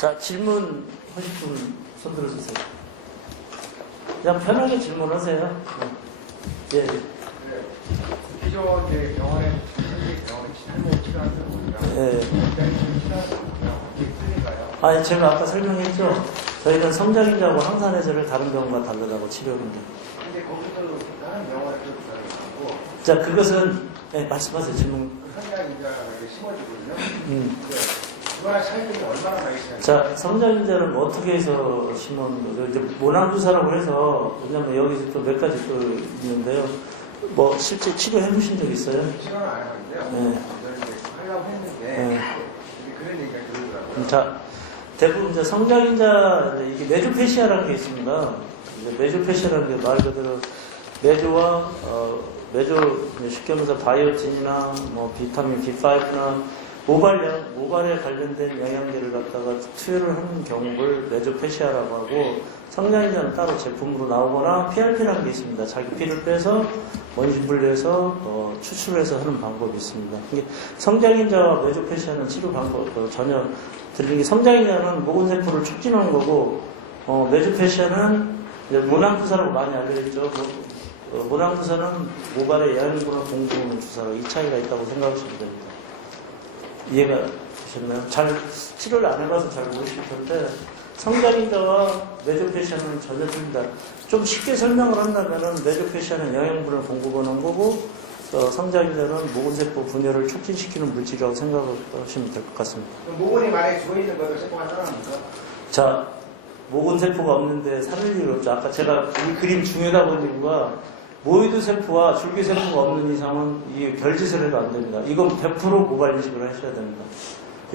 자, 질문 하실 분 손 들어주세요. 그냥 편하게 질문하세요. 예. 기존 이제 병원에 탈모 치료하는 분이랑 예. 어떻게 틀린가요? 아니, 제가 아까 설명했죠. 저희는 성장인자하고 항산해제를 다른 병원과 다르다고 치료합니다. 근데 거기서도 다른 병원에서 하고 자, 그것은, 네, 말씀하세요, 질문. 성장인자가 심어지거든요. 그거랑 차이점이 얼마나 많이 차이? 자, 성장인자는 뭐 어떻게 해서 심은 거죠? 이제 모낭주사라고 해서, 왜냐면 여기 또 몇 가지 또 있는데요. 뭐, 실제 치료해 보신 적 있어요? 시간은 안 해봤는데요. 네. 저는 이제 하려고 했는데 네. 그런 얘기가 들리더라고요. 자, 대부분 이제 성장인자, 이게 메조페시아라는 게 있습니다. 이제 메조페시아라는 게 말 그대로 메조와, 메조, 쉽게 말해서 바이오틴이나 뭐 비타민 B5나 모발에 관련된 영양제를 갖다가 투여를 하는 경우를 메조페시아라고 하고, 성장인자는 따로 제품으로 나오거나 PRP라는 게 있습니다. 자기 피를 빼서 원심 분리해서 추출해서 하는 방법이 있습니다. 성장인자와 메조페시아는 치료 방법 전혀 들린 게, 성장인자는 모근세포를 촉진하는 거고, 메조페시아는 모낭주사라고 많이 알려졌죠. 모낭주사는 모발에 영양분을 공급하는 주사로 이 차이가 있다고 생각하시면 됩니다. 이해가 되셨나요? 잘 치료를 안 해봐서 잘 모르실 텐데, 성장인자와 메조페시아는 전혀 틀린다. 좀 쉽게 설명을 한다면은 메조페시아는 영양분을 공급하는 거고, 성장인자는 모근세포 분열을 촉진시키는 물질이라고 생각하시면 될 것 같습니다. 모근이 만약에 죽어있는 것을 세포가 살아납니까? 자, 모근세포가 없는데 살을 일이 없죠. 아까 제가 이 그림 중요하다 본 이유가, 모이드세포와 줄기세포가 없는 이상은 이 별짓을 해도 안 됩니다. 이건 100% 모발 이식을 하셔야 됩니다.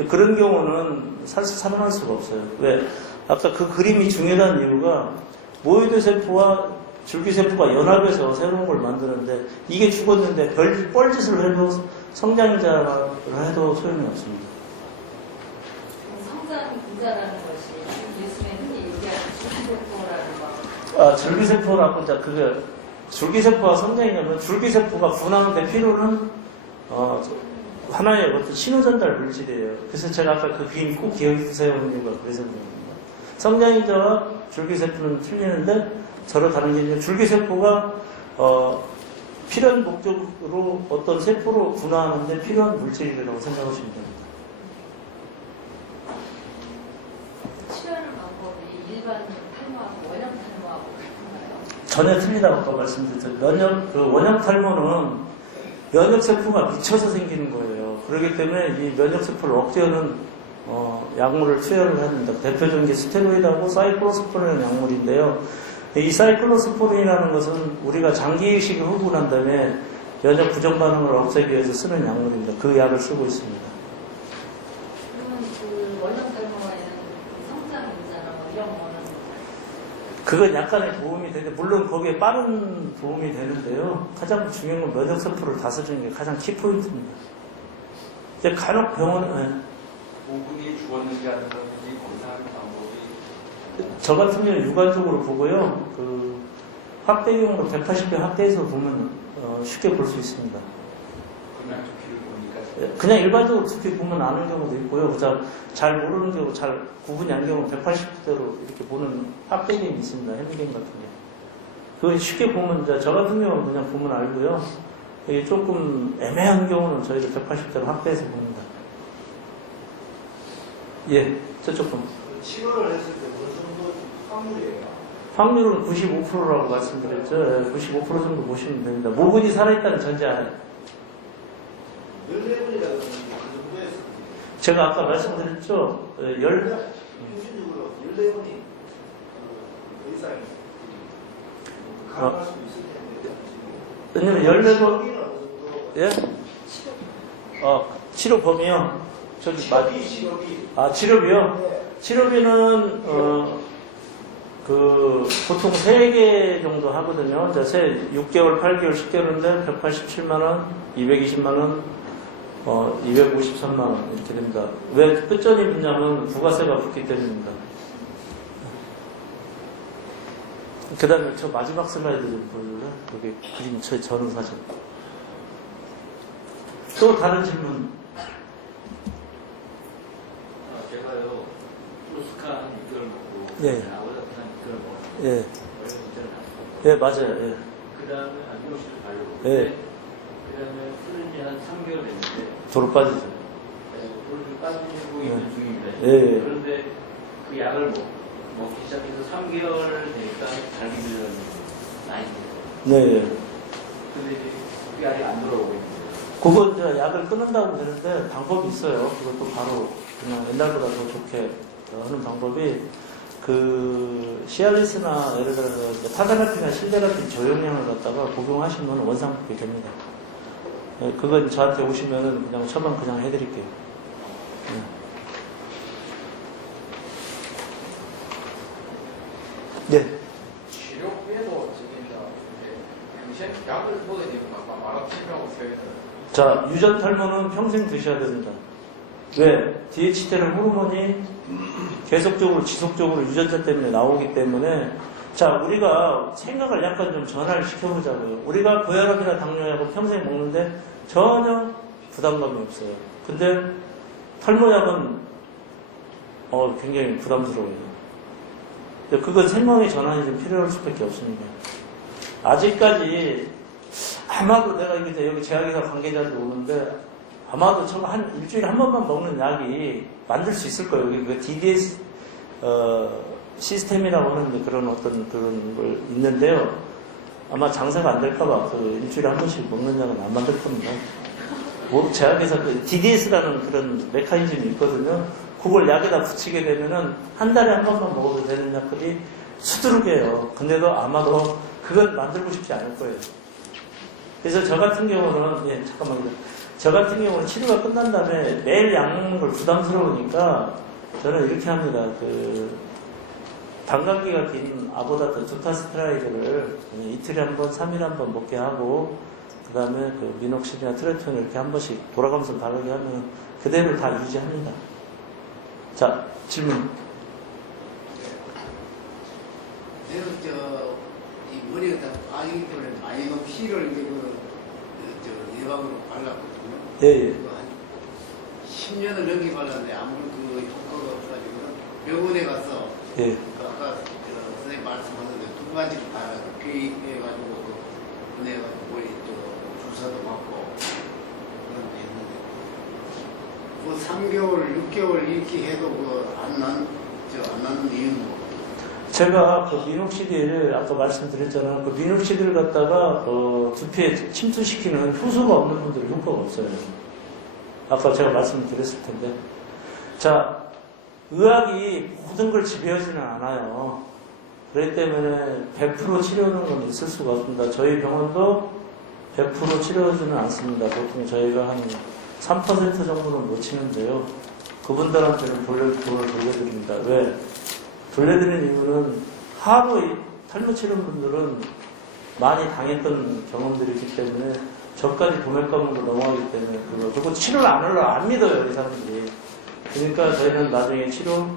그런 경우는 살아날 수가 없어요. 왜? 아까 그 그림이 중요하다는 이유가, 모이드세포와 줄기세포가 연합해서 새로운 걸 만드는데, 이게 죽었는데 뻘짓을 해도, 성장인자를 해도 소용이 없습니다. 성장인자라는 것이 요즘에 흔히 얘기하는 줄기세포라는 거. 줄기세포라고, 줄기세포와 성장이냐면, 줄기세포가 분화하는데 필요는 하나의 어떤 신호전달 물질이에요. 그래서 제가 아까 그 그림 꼭 기억해두세요 하는 이유가 그래서 그런 겁니다. 성장인자와 줄기세포는 틀리는데 서로 다른 게 있는데, 줄기세포가 필요한 목적으로 어떤 세포로 분화하는데 필요한 물질이라고 생각하시면 됩니다. 치료하는 방법이 일반 탈모하고 원형 탈모하고 같은가요? 전혀 틀리다고 아까 말씀드렸죠. 원형 탈모는 면역세포가 미쳐서 생기는 거예요. 그렇기 때문에 이 면역세포를 억제하는 약물을 투여를 해야 됩니다. 대표적인 게 스테로이드하고 사이클로스포린이라는 약물인데요. 이 사이클로스포린이라는 것은 우리가 장기이식을 후고 난 다음에 면역 부정 반응을 없애기 위해서 쓰는 약물입니다. 그 약을 쓰고 있습니다. 그러면 그 원형 탈모에는 성장인자나 뭐 이런 거는 그건 약간의 도움이 되는데, 물론 거기에 빠른 도움이 되는데요. 가장 중요한 건 면역세포를 다스리는 게 가장 키포인트입니다. 이제 간혹 병원에, 모근이 죽었는지 아니었는지 검사하는 방법이 저 같은 경우는 육안적으로 보고요. 그 확대경으로 180배 확대해서 보면 쉽게 볼 수 있습니다. 그냥 두피를 보니까 그냥 일반적으로 두피 보면 아는 경우도 있고요. 그래서 잘 모르는 경우, 잘 구분이 안 경우 180도로 이렇게 보는 확대경이 있습니다. 현미경 같은 경우. 그걸 쉽게 보면, 이제 저 같은 경우는 그냥 보면 알고요. 이게 조금 애매한 경우는 저희도 180도로 확대해서 봅니다. 예, 저쪽 분. 치료를 했을 때 어느 정도 확률이에요? 확률은 95%라고 말씀드렸죠. 95% 정도 보시면 됩니다. 모근이 살아있다는 전제하에. 14분이라고 그 정도였어요. 제가 아까 말씀드렸죠. 평균적으로 14분이 그 이상이 가능할 수도 있을 텐데. 왜냐면 14번, 어느 정도? 예? 치료 범위요? 저기, 치료비. 치료비요? 네. 치료비는, 보통 3개 정도 하거든요. 6개월, 8개월, 10개월인데 187만원, 220만원, 253만원 이렇게 됩니다. 왜 끝전이 붙냐면 부가세가 붙기 때문입니다. 그 다음에 저 마지막 슬라이드 좀 보여줄래요? 여기 그림 저는 사진. 또 다른 질문. 제가요 예. 나보다 그냥 그걸 먹었어요. 예. 원래 진짜는 안 예, 맞아요. 예. 그 다음에 미용실을 가려고. 예. 그 다음에 풀은 지한 3개월 됐는데, 도로 빠지죠. 돌을 빠지고 예. 있는 중입니다. 예. 그런데 그 약을 먹기 시작해서 3개월 되니까 잘기 들려는 많이 들어요. 네. 예. 근데 이제 그게 아직 안 들어오고 있는 거예요. 그거 이제 약을 끊는다고 되는데 방법이 있어요. 그것도 바로 그냥 옛날보다 더 좋게 하는 방법이 그 시알리스나 예를 들어서 타다라핀이나 실데라핀 저용량을 갖다가 복용하시면 원상복귀 됩니다. 예, 그건 저한테 오시면은 그냥 처방 그냥 해드릴게요. 예. 네. 치료 후에도 지금 평생 약을 먹어야 되는 거 말아 치료하고 세회는 자, 유전 탈모는 평생 드셔야 됩니다. 왜? DHT라는 호르몬이 계속적으로 지속적으로 유전자 때문에 나오기 때문에 자, 우리가 생각을 약간 좀 전환을 시켜보자고요. 우리가 고혈압이나 당뇨약을 평생 먹는데 전혀 부담감이 없어요. 근데 탈모약은 굉장히 부담스러워요. 그건 생명의 전환이 좀 필요할 수밖에 없습니다. 아직까지 아마도 내가 이제 여기 제약회사 관계자들 오는데 아마도 저거 한 일주일에 한 번만 먹는 약이 만들 수 있을 거예요. 여기 그 DDS 시스템이라고 하는데 그런 어떤 그런 걸 있는데요. 아마 장사가 안 될까봐 그 일주일에 한 번씩 먹는 약은 안 만들 겁니다. 뭐 제약회사 그 DDS라는 그런 메커니즘이 있거든요. 그걸 약에다 붙이게 되면은 한 달에 한 번만 먹어도 되는 약들이 수두룩해요. 근데도 아마도 그건 만들고 싶지 않을 거예요. 그래서 저 같은 경우는, 예, 잠깐만요. 저 같은 경우는 치료가 끝난 다음에 매일 약 먹는 걸 부담스러우니까 저는 이렇게 합니다. 방광기가 긴 아보다트 두타스트라이드를 이틀에 한 번, 3일에 한 번 먹게 하고, 그 다음에 그 미녹실이나 트레톤을 이렇게 한 번씩 돌아가면서 바르게 하면 그대로 다 유지합니다. 자, 질문. 내가 이 머리가 다 빠지기 때문에 마이녹실을 이제 예방으로 발랐거든요. 예, 예. 그거 한 10년을 넘게 발랐는데 아무런 그 효과가 없어가지고 병원에 가서 예. 아까 선생님 말씀하셨는데 두 가지를 다 교육해가지고 보내가지고 머리 주사도 맞고 그런 했는데 그 3개월, 6개월 이렇게 해도 안 나는 이유는 뭐? 제가 그 미녹시딜을 아까 말씀드렸잖아요. 그 미녹시딜을 갖다가 두피에 침투시키는 효소가 없는 분들은 효과가 없어요. 아까 제가 말씀드렸을 텐데. 자, 의학이 모든 걸 지배하지는 않아요. 그렇기 때문에 100% 치료하는 건 있을 수가 없습니다. 저희 병원도 100% 치료하지는 않습니다. 보통 저희가 한 3% 정도는 못 치는데요. 그분들한테는 돈을 돌려드립니다. 왜? 돌려드리는 이유는 하루 탈모 치는 분들은 많이 당했던 경험들이 있기 때문에 저까지 도매감으로 넘어가기 때문에 그리고 치료를 안 하려고 안 믿어요, 이 사람들이. 그러니까 저희는 나중에 치료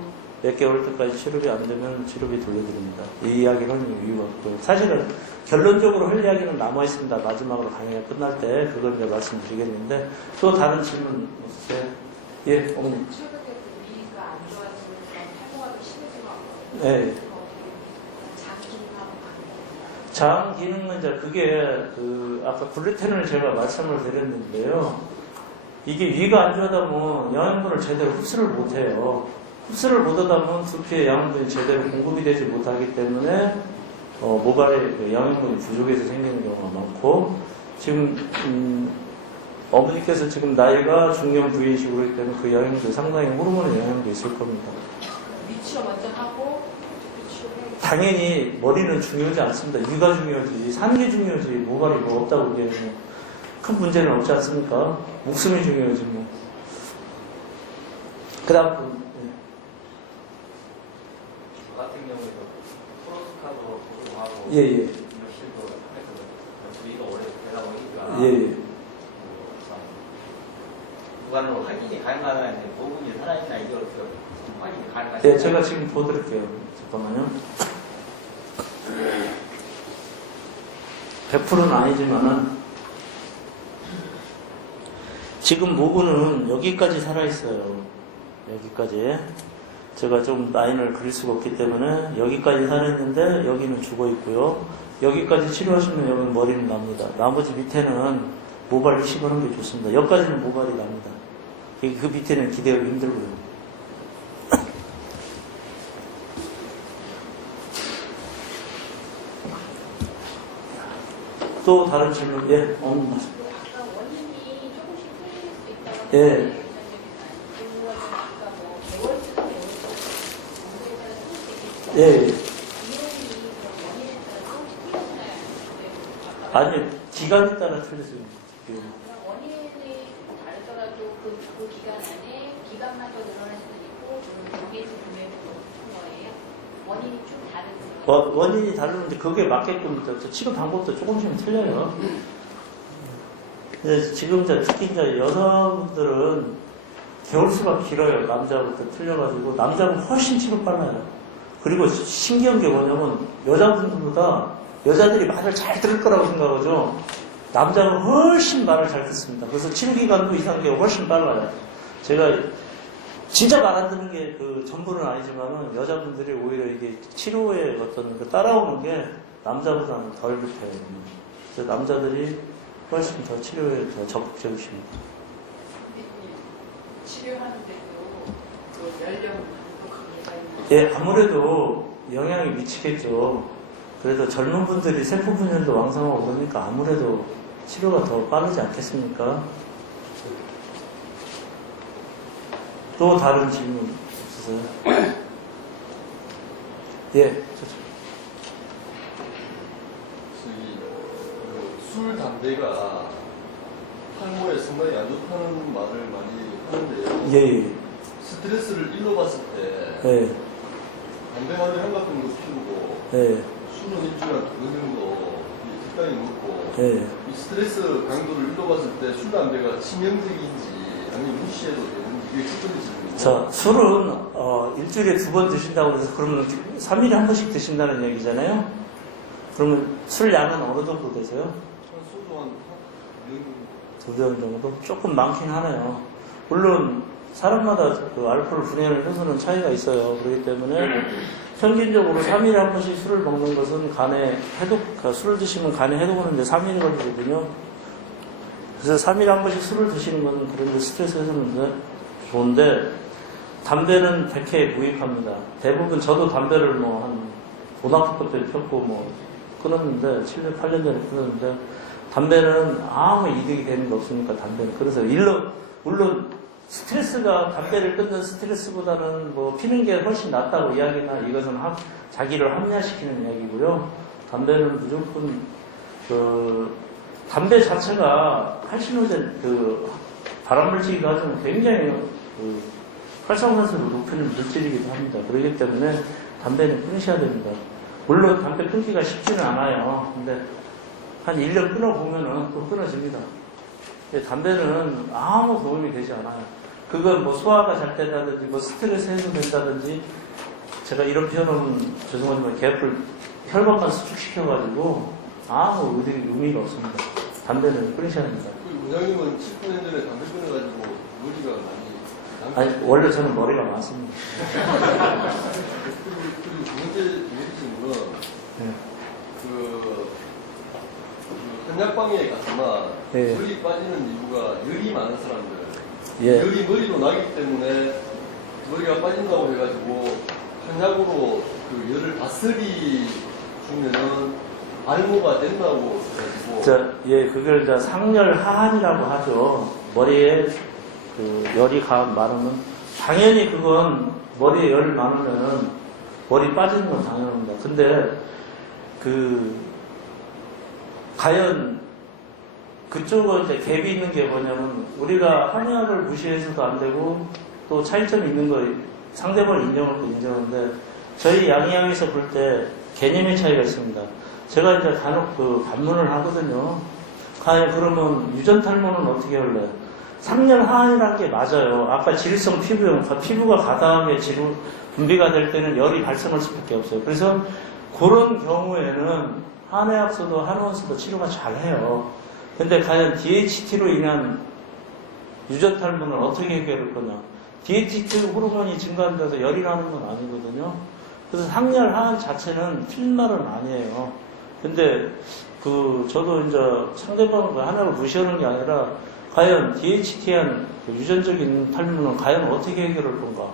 몇 개월 때까지 치료비 안 되면 치료비 돌려드립니다. 이 이야기를 하는 이유가 없고요. 사실은 결론적으로 할 이야기는 남아 있습니다. 마지막으로 강의가 끝날 때 그걸 이제 말씀드리겠는데 또 다른 질문 없으세요? 예, 어머니. 최근에 그 위가 안 좋아지면서 탈모가 좀 심해진 것 같거든요. 네. 장 기능하고 장 기능은 이제 그게 아까 글루텐을 제가 말씀을 드렸는데요. 이게 위가 안 좋아다 보면 영양분을 제대로 흡수를 못해요. 흡수를 못하다 보면 두피에 영양분이 제대로 공급이 되지 못하기 때문에 모발에 그 영양분이 부족해서 생기는 경우가 많고 지금 어머니께서 지금 나이가 중년 부인이시고 그렇기 때문에 그 영양도 상당히 호르몬의 영향도 있을 겁니다. 위치로 먼저 하고 위치로 해. 당연히 머리는 중요하지 않습니다. 위가 중요하지, 사는 게 중요하지, 모발이 뭐 없다고 그러면 큰 문제는 없지 않습니까? 목숨이 중요하지 뭐. 그 다음 저 같은 경우에도 프로스카도 복용하고 예, 예. 미녹실도 했거든요. 주의가 오래 되다 보니까 예, 예. 주관으로 확인이 가능한데 부분이 살아있나 이걸 확인이 가능하지 네, 제가 지금 보여드릴게요. 잠깐만요. 100%는 아니지만은 지금 모근은 여기까지 살아있어요. 여기까지. 제가 좀 라인을 그릴 수가 없기 때문에 여기까지 살았는데 여기는 죽어 있고요. 여기까지 치료하시면 여기는 머리는 납니다. 나머지 밑에는 모발 이식하는 게 좋습니다. 여기까지는 모발이 납니다. 그 밑에는 기대하기 힘들고요. 또 다른 질문, 예, 아까 원인이 조금씩 틀릴 수 있다고 예. 하는데 아까 뭐 개월수나 개월수 공부에서 예, 예. 비용이 그런 원인에 따라 조금씩 틀리잖아요. 아니, 기간에 따라 틀리세요. 원인이 다르더라도 그 기간 안에 기간만 더 늘어날 수도 있고 정해진 금액으로 높은 거예요. 원인이 좀 다른 거예요. 원인이 다르는데 그게 맞게끔 치료 방법도 조금씩은 틀려요. 근데 지금 특히 이제 여성분들은 개월수가 길어요. 남자부터 틀려가지고 남자는 훨씬 치료 빨라요. 그리고 신기한 게 뭐냐면 여자분들보다 여자들이 말을 잘 들을 거라고 생각하죠. 남자는 훨씬 말을 잘 듣습니다. 그래서 치료 기간도 이상하게 훨씬 빨라요. 제가 진짜 말 안 듣는 게 그 전부는 아니지만은 여자분들이 오히려 이게 치료에 어떤 그 따라오는 게 남자보다는 덜 급해요. 그래서 남자들이 훨씬 더 치료에 더 적극적이십니다. 치료하는데도 그 연령 또 관계가 있나요? 예, 아무래도 영향이 미치겠죠. 그래도 젊은 분들이 세포 분열도 왕성하고 그러니까 아무래도 치료가 더 빠르지 않겠습니까? 또 다른 질문 있으세요? 예, 저쪽. 술, 담배가 탈모에 상당히 안 좋다는 말을 많이 하는데요. 예, 스트레스를 일로 봤을 때 예, 담배 하루에 한 갑 정도 피우고 예, 술은 일주일에 2번 정도 적당히 먹고 예. 이 스트레스 강도를 일로 봤을 때 술, 담배가 치명적인지 아니면 무시해도 되는지 이게 첫 번째 질문이고. 자, 술은 일주일에 2번 드신다고 해서 그러면 3일에 한 번씩 드신다는 얘기잖아요? 그러면 술 양은 어느 정도 되세요? 소주 한 2병 정도? 조금 많긴 하네요. 물론 사람마다 그 알코올 분해를 해서는 차이가 있어요. 그렇기 때문에 평균적으로 3일에 한 번씩 술을 먹는 것은 간에 해독, 그러니까 술을 드시면 간에 해독하는데 3일이 걸리거든요. 그래서 3일에 한 번씩 술을 드시는 것은 그런데 스트레스 해소는 좋은데 담배는 100회 무익합니다. 대부분 저도 담배를 뭐 한 고등학교 때 폈고 뭐 끊었는데 7년, 8년 전에 끊었는데 담배는 아무 이득이 되는 게 없으니까 담배는. 그래서 물론 스트레스가 담배를 끊는 스트레스보다는 뭐 피는 게 훨씬 낫다고 이야기나 이것은 자기를 합리화시키는 이야기고요. 담배는 무조건 담배 자체가 칼시노젠 발암물질이 가지고 굉장히 활성산소를 높이는 물질이기도 합니다. 그렇기 때문에 담배는 끊으셔야 됩니다. 물론 담배 끊기가 쉽지는 않아요. 근데 한 1년 끊어보면은 또 끊어집니다. 담배는 아무 도움이 되지 않아요. 그건 뭐 소화가 잘 된다든지 뭐 스트레스 해소된다든지 제가 이런 표현은 죄송하지만 혈관만 수축시켜가지고 아무 의미가 없습니다. 담배는 끊으셔야 됩니다. 원장님은 10분 전에 담배 끊어가지고 머리가 많이 아니, 원래 저는 머리가 많습니다. 그리고 두 번째 질문은 네. 한약방에 가서나 예. 열이 빠지는 이유가 열이 많은 사람들 예. 열이 머리로 나기 때문에 머리가 빠진다고 해가지고 한약으로 그 열을 다스리 주면은 발모가 된다고 해가지고 예, 그걸 이제 상열하한이라고 하죠. 머리에 열이 많으면 당연히 그건 머리에 열이 많으면 머리 빠지는 건 당연합니다. 근데 과연 그쪽은 이제 갭이 있는 게 뭐냐면 우리가 한의학을 무시해서도 안 되고 또 차이점이 있는 거 상대방을 인정할 거 인정하는데 저희 양의학에서 볼 때 개념의 차이가 있습니다. 제가 이제 간혹 반문을 하거든요. 과연 그러면 유전 탈모는 어떻게 할래? 상열하한이라는 게 맞아요. 아까 질성 피부염, 피부가 가다하게 분비가 될 때는 열이 발생할 수밖에 없어요. 그래서 그런 경우에는 한의학서도 한의원서도 치료가 잘해요. 근데 과연 DHT로 인한 유전 탈모는 어떻게 해결할 거냐? DHT 호르몬이 증가한다고 열이 나는 건 아니거든요. 그래서 항열 하한 자체는 틀린 말은 아니에요. 근데 저도 이제 상대방 하나를 무시하는 게 아니라 과연 DHT한 유전적인 탈모는 과연 어떻게 해결할 건가?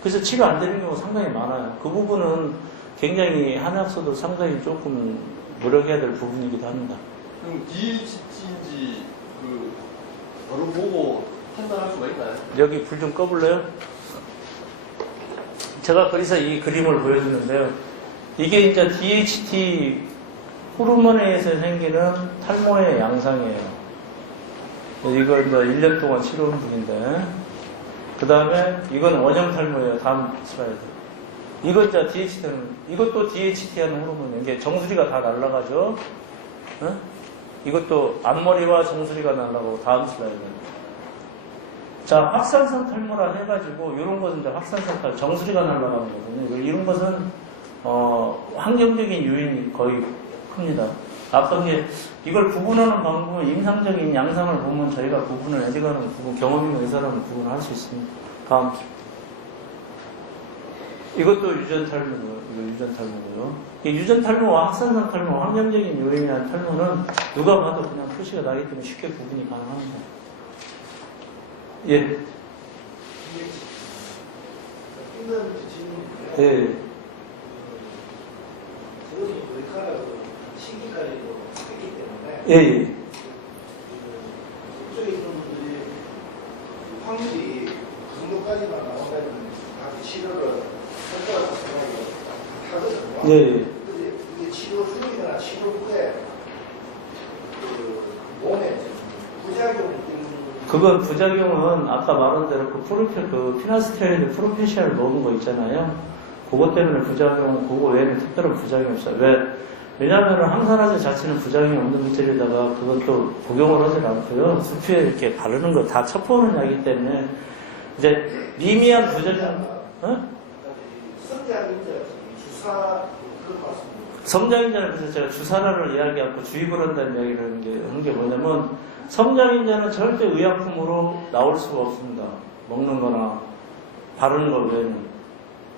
그래서 치료 안 되는 경우가 상당히 많아요. 그 부분은 굉장히 한의학서도 상당히 조금 노력해야 될 부분이기도 합니다. 그럼 DHT인지 바로 보고 판단할 수가 있나요? 여기 불 좀 꺼볼래요? 제가 그래서 이 그림을 보여주는데요. 이게 이제 DHT 호르몬에 의해서 생기는 탈모의 양상이에요. 이거 이제 1년 동안 치료한 분인데, 그 다음에 이건 원형 탈모예요. 다음 슬라이드. 이거 이제 DHT는, 이것도 DHT 하는 호르몬이에요. 이게 정수리가 다 날아가죠. 어? 이것도 앞머리와 정수리가 날아가고, 다음 슬라이드. 자, 확산성 탈모라 해가지고, 이런 것은 이제 확산성 탈모, 정수리가 날아가는 거거든요. 이런 것은, 환경적인 요인이 거의 큽니다. 아까 이걸 구분하는 방법은 임상적인 양상을 보면 저희가 구분을, 애지가는 구분, 경험 있는 의사라면 구분을 할 수 있습니다. 다음. 이것도 유전 탈모고요. 이거 유전 탈모고요. 이 유전 탈모와 확산성 탈모, 환경적인 요인이나 탈모는 누가 봐도 그냥 표시가 나기 때문에 쉽게 구분이 가능합니다. 예. 예. 저도 머리카락으로 신기까지도 했기 때문에 예, 예. 속속에 있는 분들이 확률이 그 정도까지만 나오면 다 치료를 할 거라고 생각이 하거든요. 예, 예. 근데 이게 치료 중이거나 치료 후에 몸에 부작용 그건 부작용은 아까 말한 대로 피나스테로이드 프로페시알 먹은 거 있잖아요. 그것 때문에 부작용, 그거 외에는 특별한 부작용이 없어요. 왜냐하면 항산화제 자체는 부작용이 없는 물질에다가 그것도 복용을 하지 않고요. 수표에 이렇게 바르는 거 다 첩보하는 약이기 때문에 이제 미미한 부작용, 성장인자 주사 그런 것 같습니다. 성장인자는 그래서 제가 주사라를 이야기하고 주입을 한다는 이야기를 한 게 뭐냐면 성장인자는 절대 의약품으로 나올 수가 없습니다. 먹는 거나 바르는 거 외에는.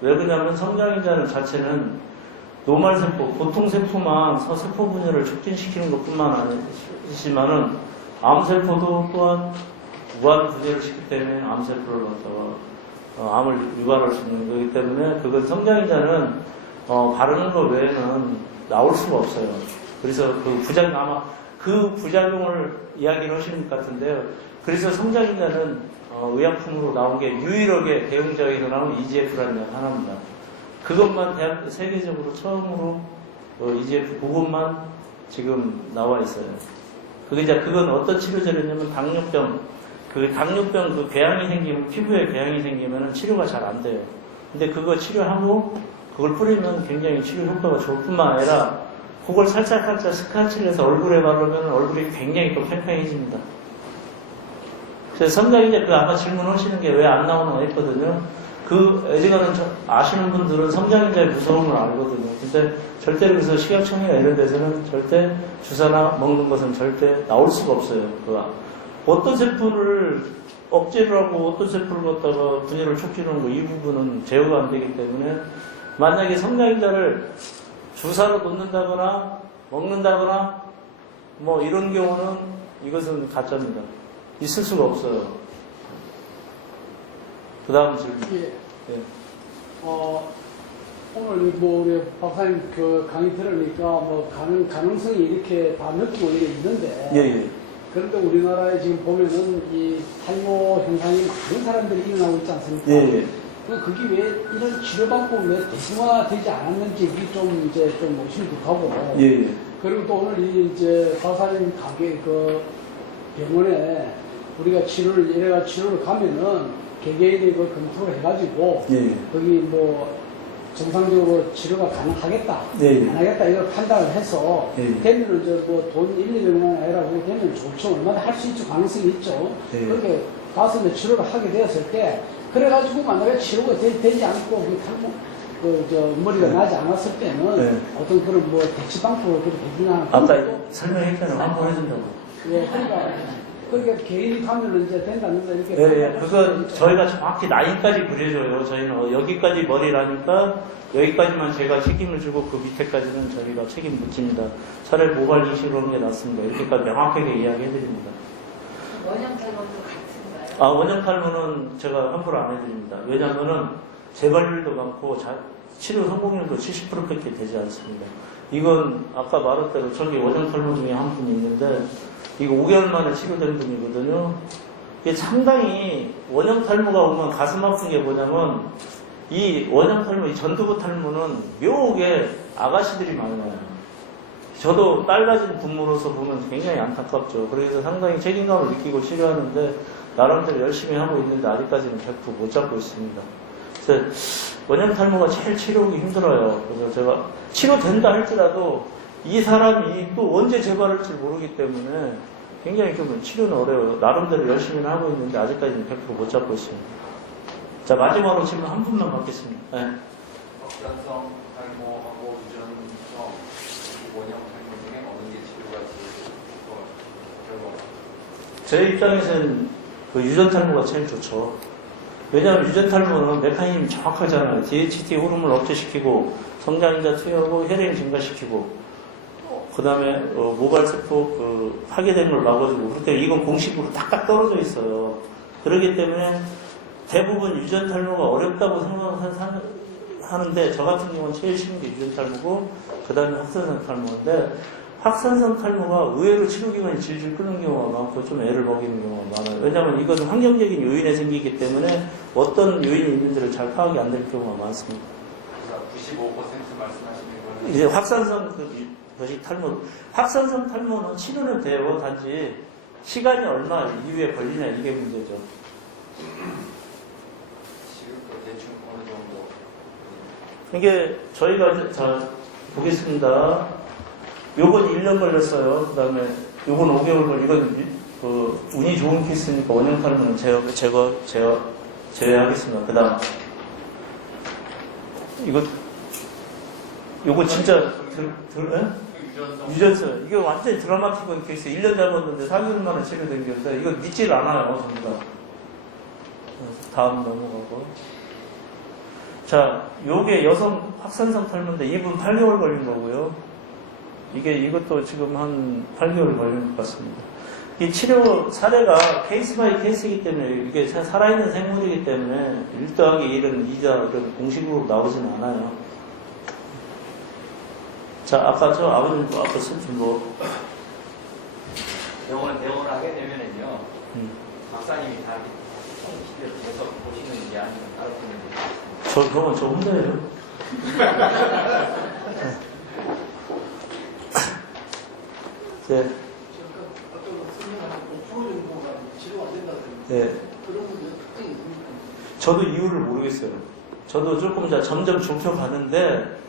왜 그러냐면 성장인자는 자체는 노말세포, 보통세포만 서세포 분열을 촉진시키는 것뿐만 아니지만은 암세포도 또한 무한 분열을 시키기 때문에 암세포를 갖다가 암을 유발할 수 있는 거기 때문에 그건 성장인자는 바르는 것 외에는 나올 수가 없어요. 그래서 그 부작용, 아마 그 부작용을 이야기를 하시는 것 같은데요. 그래서 성장인자는 의약품으로 나온 게 유일하게 대응적으로 나온 EGF라는 약 하나입니다. 그것만 세계적으로 처음으로 EGF 그것만 지금 나와 있어요. 그건 어떤 치료제냐면 당뇨병 그 궤양이 생기면, 피부에 궤양이 생기면 치료가 잘 안 돼요. 근데 그거 치료하고 그걸 뿌리면 굉장히 치료 효과가 좋을 뿐만 아니라 그걸 살짝 스크래치를 해서 얼굴에 바르면 얼굴이 굉장히 또 팽팽해집니다. 그래서 성장인자 아까 질문하시는 게 왜 안 나오나 했거든요. 애지간한 아시는 분들은 성장인자의 무서움을 알거든요. 근데 절대로 그래서 식약청이나 이런 데서는 절대 주사나 먹는 것은 절대 나올 수가 없어요. 어떤 세포를 억제를 하고 어떤 세포를 갖다가 분열을 촉진하는 거 이 부분은 제어가 안 되기 때문에 만약에 성장인자를 주사로 놓는다거나 먹는다거나 뭐 이런 경우는 이것은 가짜입니다. 있을 수가 없어요. 그 다음 질문. 예. 예. 오늘 우리 박사님 그 강의 들으니까 가능성이 이렇게 다 느끼고 있는데. 예, 예. 그런데 우리나라에 지금 보면은 이 탈모 현상이 많은 사람들이 일어나고 있지 않습니까? 예, 예. 그게 왜 이런 치료 방법이 왜 대중화되지 않았는지 이게 좀 의심도 예, 예. 그리고 또 오늘 이제 박사님 병원에 우리가 치료를 가면은 개개인이 그걸 검토를 해가지고 예. 거기 정상적으로 치료가 가능하겠다, 예. 안 하겠다 이걸 판단을 해서 예. 되면은 돈 1, 200만 아니라 그게 되면 좋죠. 얼마나 할 수 있죠. 가능성이 있죠. 예. 그렇게 가서 치료를 하게 되었을 때 그래가지고 만약에 치료가 되지 않고 머리가 나지 않았을 때는 예. 어떤 그런 대치 방법을 그렇게 해주나 아까 설명했잖아요. 한번 해준다고. 예, 그러니까 그렇게 개인이 하면 이제 된다는 거 이렇게. 예, 그거 저희가 정확히 라인까지 그려줘요. 저희는 여기까지 머리라니까 여기까지만 제가 책임을 주고 그 밑에까지는 저희가 책임 못 집니다. 차라리 모발 이식으로 하는 게 낫습니다. 이렇게까지 명확하게 이야기해드립니다. 원형 탈모도 같은가요? 원형 탈모는 제가 환불 안 해드립니다. 왜냐면은 재발률도 많고 치료 성공률도 70%밖에 되지 않습니다. 이건 아까 말한 대로 저기 원형 탈모 중에 한 분이 있는데 이거 5개월 만에 치료된 분이거든요. 이게 상당히 원형 탈모가 오면 가슴 아픈 게 뭐냐면 이 원형 탈모, 이 전두부 탈모는 묘하게 아가씨들이 많아요. 저도 딸 가진 부모로서 보면 굉장히 안타깝죠. 그래서 상당히 책임감을 느끼고 치료하는데 나름대로 열심히 하고 있는데 아직까지는 100% 못 잡고 있습니다. 그래서 원형 탈모가 제일 치료하기 힘들어요. 그래서 제가 치료된다 할지라도 이 사람이 또 언제 재발할지 모르기 때문에 굉장히 좀 치료는 어려워요. 나름대로 열심히 하고 있는데 아직까지는 100% 못 잡고 있습니다. 자, 마지막으로 질문 한 분만 받겠습니다. 네. 확산성 탈모하고 유전성 원형 탈모 중에 어느 게 치료가 제일 결과? 제 입장에서는 그 유전 탈모가 제일 좋죠. 왜냐하면 유전 탈모는 메커니즘이 정확하잖아요. DHT 호르몬을 억제시키고 성장인자 투여하고 혈액 증가시키고 그 다음에 모발세포 파괴된 걸 막아주고 그렇기 때문에 이건 공식으로 딱딱 떨어져 있어요. 그렇기 때문에 대부분 유전 탈모가 어렵다고 생각하는데 저 같은 경우는 제일 쉬운 게 유전 탈모고 그 다음에 확산성 탈모인데 확산성 탈모가 의외로 치료기간이 질질 끄는 경우가 많고 좀 애를 먹이는 경우가 많아요. 왜냐하면 이것은 환경적인 요인에 생기기 때문에 어떤 요인이 있는지를 잘 파악이 안 될 경우가 많습니다. 95% 말씀하시는 거는 이제 확산성 것이 탈모, 확산성 탈모는 치료는 돼요. 단지 시간이 얼마 이후에 걸리냐 이게 문제죠. 지금 대충 어느 정도? 이게 저희가 자 보겠습니다. 요건 1년 걸렸어요. 그 다음에 요건 5개월 걸리고 이건 운이 좋은 케이스니까 원형 탈모는 제외하겠습니다. 그 다음 요거 진짜 유전성 이게 완전히 드라마틱한 케이스. 1년 잡았는데 4개월 만에 치료된 건데 이거 믿질 않아요. 전부 다. 다음 넘어가고. 자, 요게 여성 확산성 탈모인데 이분 8개월 걸린 거고요. 이것도 지금 한 8개월 걸린 것 같습니다. 이 치료 사례가 케이스 바이 케이스이기 때문에 이게 살아있는 생물이기 때문에 1 더하기 1은 2다 이런 공식으로 나오지는 않아요. 자, 아까 저 아버님도 아까 쓴 뭐. 대원을 하게 되면은요, 박사님이 다 시대로 계속 보시는 게 아니면 다른 분이 그건 저 혼자예요. 네. 어떤 설명하는 5% 정도가 치료가 된다는 네. 그런 문제는 특징이 있습니까? 저도 이유를 모르겠어요. 저도 조금 점점 좁혀가는데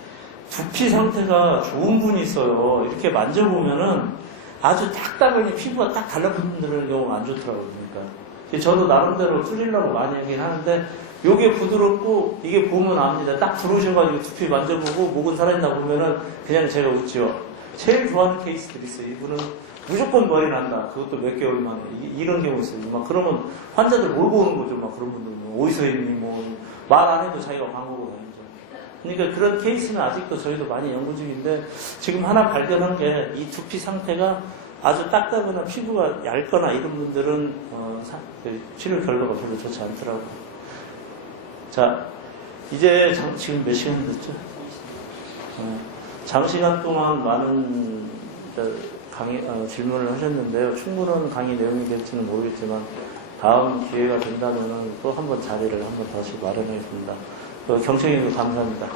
두피 상태가 좋은 분이 있어요. 이렇게 만져보면은 아주 딱딱하니 피부가 딱 달라붙는 분들은 경우가 안 좋더라고요. 그러니까 저도 나름대로 틀리려고 많이 하긴 하는데 요게 부드럽고 이게 보면 압니다. 딱 들어오셔가지고 두피 만져보고 목은 살아있나 보면은 그냥 제가 웃죠. 제일 좋아하는 케이스들이 있어요. 이분은 무조건 머리 난다. 그것도 몇 개월 만에. 이런 경우 있어요. 막 그러면 환자들 몰고 오는 거죠. 막 그런 분들. 어디서 있니? 말 안 해도 자기가 광고로 다니죠. 그러니까 그런 케이스는 아직도 저희도 많이 연구 중인데 지금 하나 발견한 게 이 두피 상태가 아주 딱딱하거나 피부가 얇거나 이런 분들은 치료 결과가 별로 좋지 않더라고요. 자, 이제 지금 몇 시간 됐죠? 장시간 동안 많은 질문을 하셨는데요. 충분한 강의 내용이 될지는 모르겠지만 다음 기회가 된다면 또 한번 자리를 한번 다시 마련하겠습니다. 경청해 주셔서 감사합니다.